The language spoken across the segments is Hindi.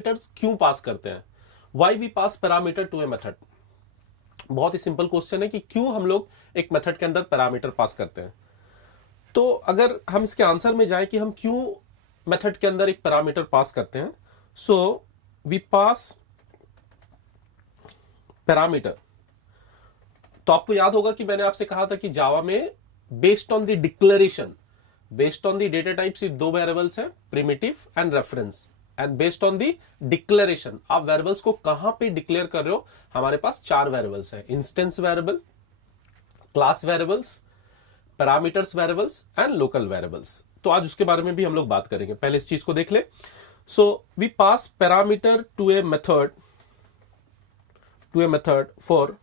पैरामीटर्स क्यों पास करते हैं? Why we pass parameter to a method? बहुत ही सिंपल क्वेश्चन है कि क्यों हम लोग एक मेथड के अंदर पैरामीटर पास करते हैं। तो अगर हम इसके आंसर में जाएं कि हम क्यों मेथड के अंदर एक पैरामीटर पास करते हैं, सो वी पास पैरामीटर। तो आपको याद होगा कि मैंने आपसे कहा था कि जावा में based on the declaration, based on the data types दो वेरिएबल्स हैं, primitive and reference, and based on the declaration आप वेरिएबल्स को कहां पे डिक्लेयर कर रहे हो। हमारे पास 4 वेरिएबल्स हैं, instance variable, class variables, parameters variables and local variables. तो आज उसके बारे में भी हम लोग बात करेंगे। पहले इस चीज को देख ले। So we pass parameter to a method for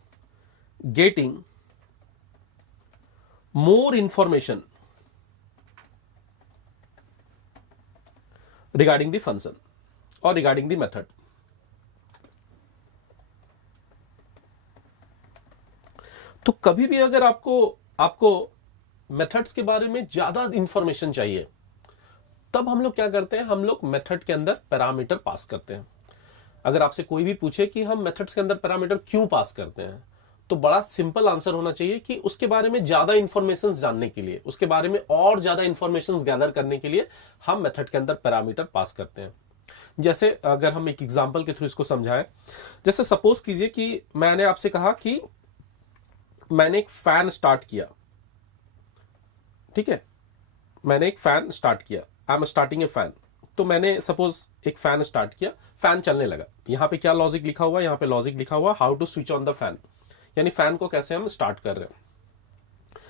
getting more information regarding the function और रिगार्डिंग द मेथड। तो कभी भी अगर आपको मेथड्स के बारे में ज्यादा इंफॉर्मेशन चाहिए, तब हम लोग क्या करते हैं, हम लोग मेथड के अंदर पैरामीटर पास करते हैं। अगर आपसे कोई भी पूछे कि हम मेथड्स के अंदर पैरामीटर क्यों पास करते हैं, तो बड़ा सिंपल आंसर होना चाहिए कि उसके बारे में ज्यादा इंफॉर्मेशन जानने के लिए, उसके बारे में और ज्यादा इंफॉर्मेशन गैदर करने के लिए हम मेथड के अंदर पैरामीटर पास करते हैं। जैसे अगर हम एक एग्जांपल के थ्रू इसको समझाएं, जैसे सपोज कीजिए कि मैंने आपसे कहा कि मैंने एक फैन स्टार्ट किया, ठीक है, मैंने एक फैन स्टार्ट किया, I am starting A fan. तो मैंने सपोज एक फैन स्टार्ट किया, फैन चलने लगा। यहां पे क्या लॉजिक लिखा हुआ है, यहां पे लॉजिक लिखा हुआ how to switch on the fan, यानी फैन को कैसे हम स्टार्ट कर रहे हैं।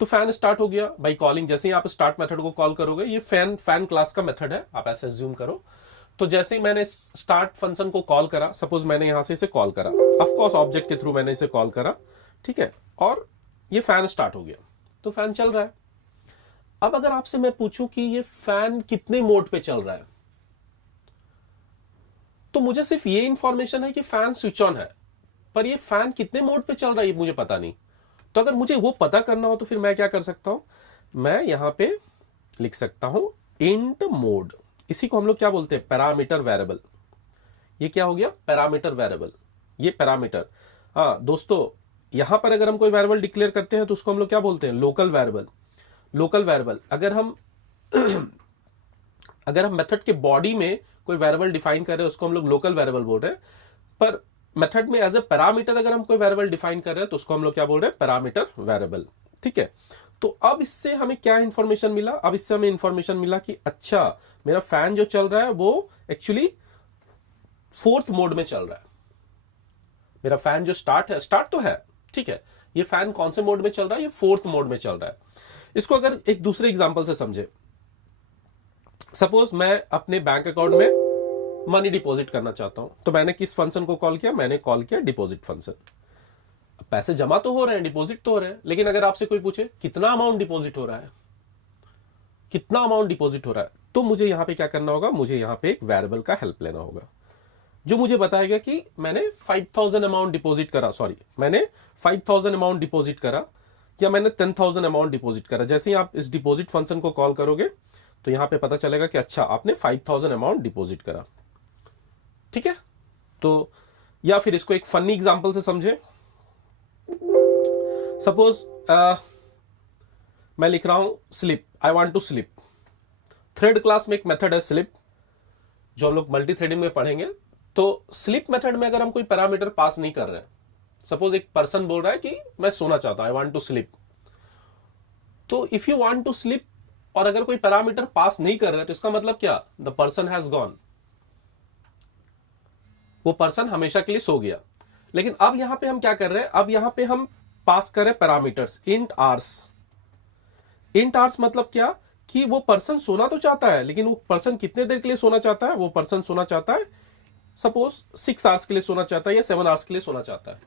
तो फैन स्टार्ट हो गया बाई कॉलिंग। जैसे ही आप स्टार्ट मेथड को कॉल करोगे, ये फैन क्लास का मेथड है, आप ऐसे अज्यूम करो। तो जैसे ही मैंने स्टार्ट फंक्शन को कॉल करा, सपोज मैंने यहां से इसे कॉल करा, ऑफ कोर्स ऑब्जेक्ट के थ्रू मैंने इसे कॉल करा, ठीक है, और ये फैन स्टार्ट हो गया, तो फैन चल रहा है। अब अगर आपसे मैं पूछूं कि ये फैन कितने मोड पे चल रहा है, तो मुझे सिर्फ ये इंफॉर्मेशन है कि फैन स्विच ऑन है, पर ये फैन कितने मोड पे चल रहा है ये मुझे पता नहीं। तो अगर मुझे वो पता करना हो तो फिर मैं क्या कर सकता हूं, मैं यहां पे लिख सकता हूं इंट मोड। इसी को हम लोग क्या बोलते हैं, पैरामीटर वेरिएबल। ये क्या हो गया, पैरामीटर वेरिएबल, ये पैरामीटर। हाँ दोस्तों, यहां पर अगर हम कोई वेरिएबल डिक्लेयर करते हैं तो उसको हम लोग क्या बोलते हैं, लोकल वेरिएबल। लोकल वेरिएबल अगर हम मेथड के बॉडी में कोई वेरिएबल डिफाइन कर रहे हैं, उसको हम लोग लोकल वेरिएबल बोल रहे हैं। पर मेथड में एज ए पैरामीटर अगर हम कोई वेरिएबल डिफाइन कर रहे हैं तो उसको हम लोग क्या बोल रहे हैं, पैरामीटर वेरिएबल, ठीक है। तो अब इससे हमें क्या इंफॉर्मेशन मिला, अब इससे हमें इंफॉर्मेशन मिला कि अच्छा मेरा फैन जो चल रहा है वो एक्चुअली 4th मोड में चल रहा है। मेरा फैन जो स्टार्ट तो है, ठीक है, ये फैन कौन से मोड में चल रहा है, ये 4th मोड में चल रहा है। इसको अगर एक दूसरे एग्जांपल से समझे, सपोज मैं अपने बैंक अकाउंट में मनी डिपॉजिट करना चाहता हूं, तो मैंने किस फंक्शन को कॉल किया, मैंने कॉल किया डिपॉजिट फंक्शन। पैसे जमा तो हो रहे हैं, डिपॉजिट तो हो रहे हैं, लेकिन अगर आपसे कोई पूछे कितना अमाउंट डिपॉजिट हो रहा है, कितना अमाउंट डिपॉजिट हो रहा है, तो मुझे यहां पे क्या करना होगा, मुझे यहां पे एक वेरिएबल का हेल्प लेना होगा जो मुझे बताएगा कि मैंने 5000 अमाउंट डिपॉजिट करा, सॉरी मैंने 5000 अमाउंट डिपॉजिट करा या मैंने 10,000 अमाउंट डिपॉजिट करा। जैसे ही आप इस डिपॉजिट फंक्शन को कॉल करोगे तो यहां पे पता चलेगा कि अच्छा आपने 5000 अमाउंट डिपॉजिट करा, ठीक है। तो या फिर इसको एक फनी एग्जांपल से समझे, सपोज मैं लिख रहा हूं sleep, I want to sleep. Third class में एक मेथड है स्लिप, जो हम लोग मल्टी थ्रेडिंग में पढ़ेंगे। तो स्लिप मेथड में अगर हम कोई पैरामीटर पास नहीं कर रहे हैं, सपोज एक पर्सन बोल रहा है कि मैं सोना चाहता हूं, आई वांट टू स्लीप। तो if you want to sleep और अगर कोई पैरामीटर पास नहीं कर रहा है तो इसका मतलब क्या, द पर्सन हैज गॉन, वो पर्सन हमेशा के लिए सो गया। लेकिन अब यहां पे हम क्या कर रहे हैं, अब यहां पे हम पास कर रहे parameters int hours. Int hours मतलब क्या कि वो पर्सन सोना तो चाहता है, लेकिन वो पर्सन कितने देर के लिए सोना चाहता है, वो पर्सन सोना चाहता है सपोज 6 आवर्स के लिए सोना चाहता है या 7 आवर्स के लिए सोना चाहता है।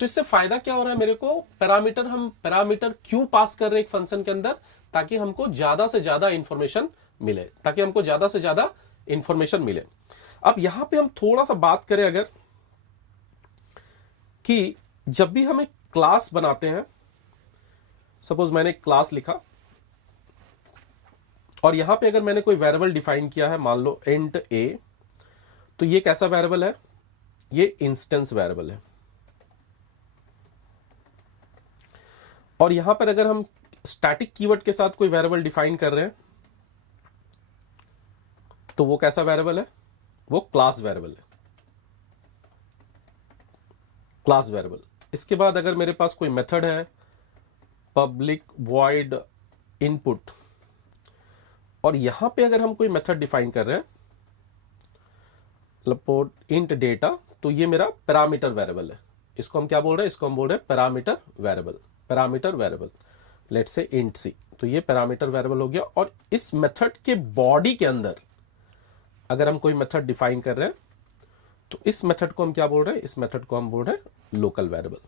तो इससे फायदा क्या हो रहा है मेरे को, हम पैरामीटर क्यों पास कर रहे हैं एक फंक्शन के अंदर, ताकि हमको ज्यादा से ज्यादा इंफॉर्मेशन मिले, अब यहां पे हम थोड़ा सा बात करें अगर कि जब भी हम एक क्लास बनाते हैं, सपोज मैंने एक क्लास लिखा और यहां पे अगर मैंने कोई वेरिएबल डिफाइन किया है, मान लो इंट ए, तो ये कैसा वेरिएबल है? ये इंस्टेंस वेरिएबल है। और यहां पर अगर हम स्टैटिक कीवर्ड के साथ कोई वेरिएबल डिफाइन कर रहे हैं तो वो कैसा वेरिएबल है? वो क्लास वेरिएबल है, क्लास वेरिएबल। इसके बाद अगर मेरे पास कोई मेथड है पब्लिक वॉइड इनपुट, और यहां पे अगर हम कोई मेथड डिफाइन कर रहे हैं मतलब इंट डेटा, तो ये मेरा पैरामीटर वेरिएबल है। इसको हम क्या बोल रहे हैं? इसको हम बोल रहे हैं parameter variable. Parameter variable let's say int C, तो ये पैरामीटर वेरिएबल हो गया। और इस मेथड के बॉडी के अंदर अगर हम कोई मेथड डिफाइन कर रहे हैं तो इस मेथड को हम क्या बोल रहे हैं? इस मेथड को हम बोल रहे हैं लोकल वेरिएबल।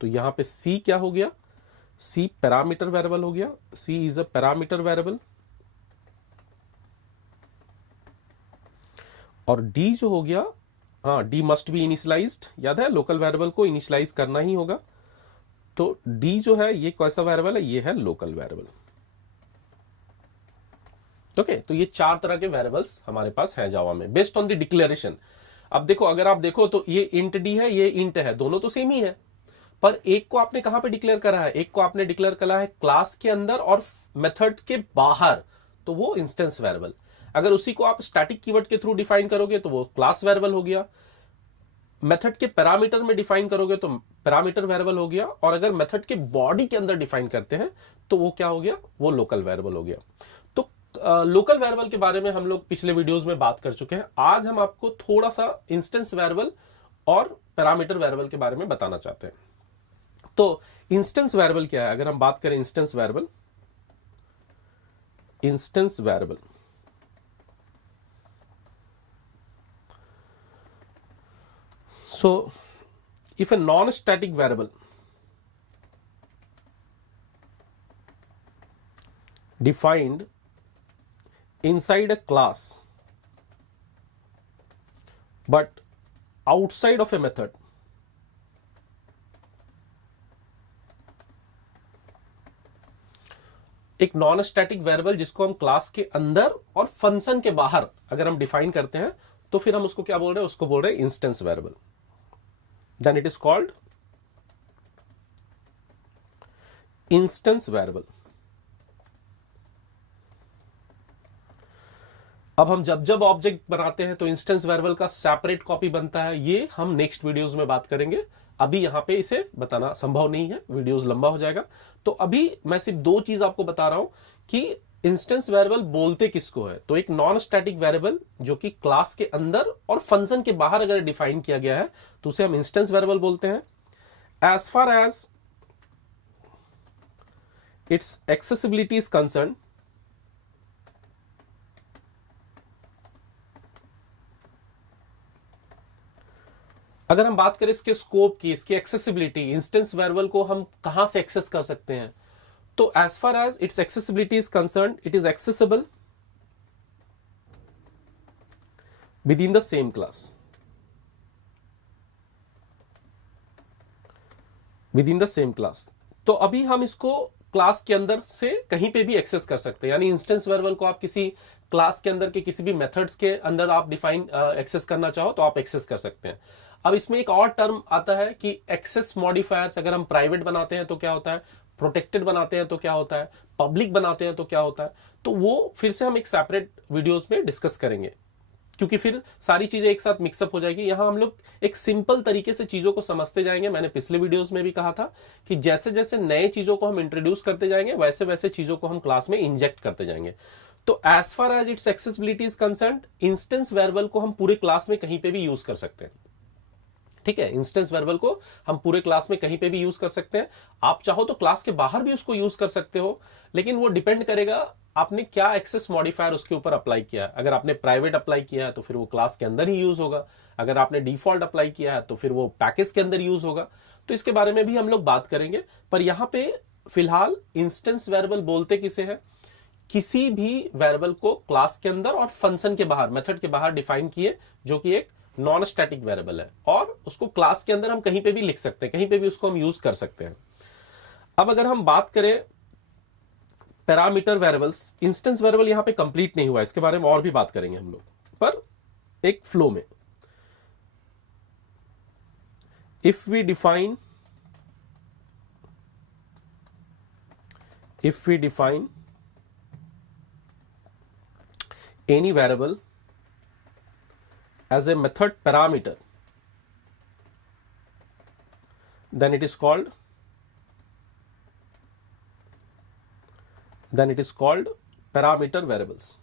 तो यहां पे सी क्या हो गया? सी पैरामीटर वेरिएबल हो गया। सी इज अ पैरामीटर वेरिएबल। और डी जो हो गया, हाँ, डी मस्ट बी इनिशियलाइज्ड। याद है लोकल वेरिएबल को इनिशियलाइज करना ही होगा। तो डी जो है ये कैसा वेरिएबल है? ये है लोकल वेरिएबल। ओके, तो ये 4 तरह के वेरिएबल्स हमारे पास है जावा में बेस्ड ऑन द डिक्लेरेशन। अब देखो, अगर आप देखो तो ये इंट डी है, ये इंट है, दोनों तो सेम ही है, पर एक को आपने कहां पे डिक्लेयर करा है? एक को आपने डिक्लेयर करा है क्लास के अंदर और मेथड के बाहर, तो वो इंस्टेंस वेरिएबल। अगर उसी को आप स्टैटिक कीवर्ड के थ्रू डिफाइन करोगे तो वो क्लास वेरिएबल हो गया। मेथड के पैरामीटर में डिफाइन करोगे तो पैरामीटर वेरिएबल हो गया। और अगर मेथड के बॉडी के अंदर डिफाइन करते हैं तो वो क्या हो गया? वो लोकल वेरिएबल हो गया। तो लोकल वेरिएबल के बारे में हम लोग पिछले वीडियोस में बात कर चुके हैं। आज हम आपको थोड़ा सा इंस्टेंस वेरिएबल और पैरामीटर वेरिएबल के बारे में बताना चाहते हैं। तो इंस्टेंस वेरिएबल क्या है? अगर हम बात करें instance variable, instance variable so if a non-static variable defined inside a class but outside of a method एक नॉन स्टैटिक वेरिएबल जिसको हम क्लास के अंदर और फंक्शन के बाहर अगर हम डिफाइन करते हैं तो फिर हम उसको क्या बोल रहे हैं? उसको बोल रहे हैं instance variable. Then it is called instance variable. अब हम जब जब ऑब्जेक्ट बनाते हैं तो इंस्टेंस वेरिएबल का सेपरेट कॉपी बनता है। ये हम नेक्स्ट वीडियोस में बात करेंगे, अभी यहां पे इसे बताना संभव नहीं है, वीडियोस लंबा हो जाएगा। तो अभी मैं सिर्फ 2 चीज आपको बता रहा हूं कि इंस्टेंस वेरिएबल बोलते किसको है। तो एक नॉन स्टैटिक वेरिएबल जो कि क्लास के अंदर और फंक्शन के बाहर अगर डिफाइन किया गया है तो उसे हम इंस्टेंस वेरिएबल बोलते हैं। As far as its accessibility is concern, अगर हम बात करें इसके स्कोप की, इसकी एक्सेसिबिलिटी, इंस्टेंस वेरिएबल को हम कहां से एक्सेस कर सकते हैं, तो as far as its accessibility is concern, it is accessible within the same class, within the same class. तो अभी हम इसको क्लास के अंदर से कहीं पे भी एक्सेस कर सकते हैं। यानी इंस्टेंस वेरिएबल को आप किसी क्लास के अंदर के किसी भी मेथड्स के अंदर आप डिफाइन एक्सेस करना चाहो तो आप एक्सेस कर सकते हैं। अब इसमें एक और टर्म आता है कि एक्सेस मॉडिफायर्स। अगर हम प्राइवेट बनाते हैं तो क्या होता है, प्रोटेक्टेड बनाते हैं तो क्या होता है, पब्लिक बनाते हैं तो क्या होता है, तो वो फिर से हम एक सेपरेट वीडियोस में डिस्कस करेंगे, क्योंकि फिर सारी चीजें एक साथ मिक्सअप हो जाएगी। यहां हम लोग एक सिंपल तरीके से चीजों को समझते जाएंगे। मैंने पिछले वीडियोस में भी कहा था कि जैसे जैसे नए चीजों को हम इंट्रोड्यूस करते जाएंगे वैसे वैसे चीजों को हम क्लास में इंजेक्ट करते जाएंगे। तो as far as its accessibility is concerned, instance variable को हम पूरे क्लास में कहीं पे भी यूज कर सकते हैं। ठीक है, इंस्टेंस वेरिएबल को हम पूरे क्लास में कहीं पे भी यूज कर सकते हैं। आप चाहो तो क्लास के बाहर भी उसको यूज कर सकते हो, लेकिन वो डिपेंड करेगा आपने क्या एक्सेस मॉडिफायर उसके ऊपर अप्लाई किया है। अगर आपने प्राइवेट अप्लाई किया है तो फिर वो क्लास के अंदर ही यूज होगा। अगर आपने डिफॉल्ट अप्लाई किया है तो फिर वो पैकेज के अंदर यूज होगा। तो इसके बारे में भी हम लोग बात करेंगे। पर यहां पे फिलहाल इंस्टेंस वेरिएबल बोलते किसे है? किसी भी वेरिएबल को क्लास के अंदर और फंक्शन के बाहर, मेथड के बाहर डिफाइन किए, जो कि एक नॉन स्टैटिक वेरिएबल है, और उसको क्लास के अंदर हम कहीं पे भी लिख सकते हैं, कहीं पे भी उसको हम यूज कर सकते हैं। अब अगर हम बात करें पैरामीटर वेरिएबल्स, इंस्टेंस वेरिएबल यहां पे कंप्लीट नहीं हुआ, इसके बारे में और भी बात करेंगे हम लोग, पर एक फ्लो में। if we define any variable as a method parameter, then it is called parameter variables.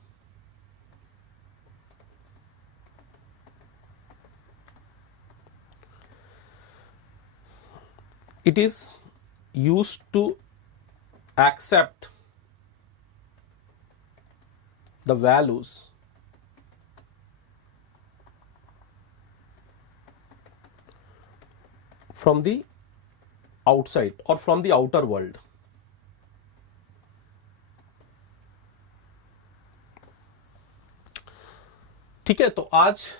It is used to accept the values from the outside or from the outer world. ठीक है, तो आज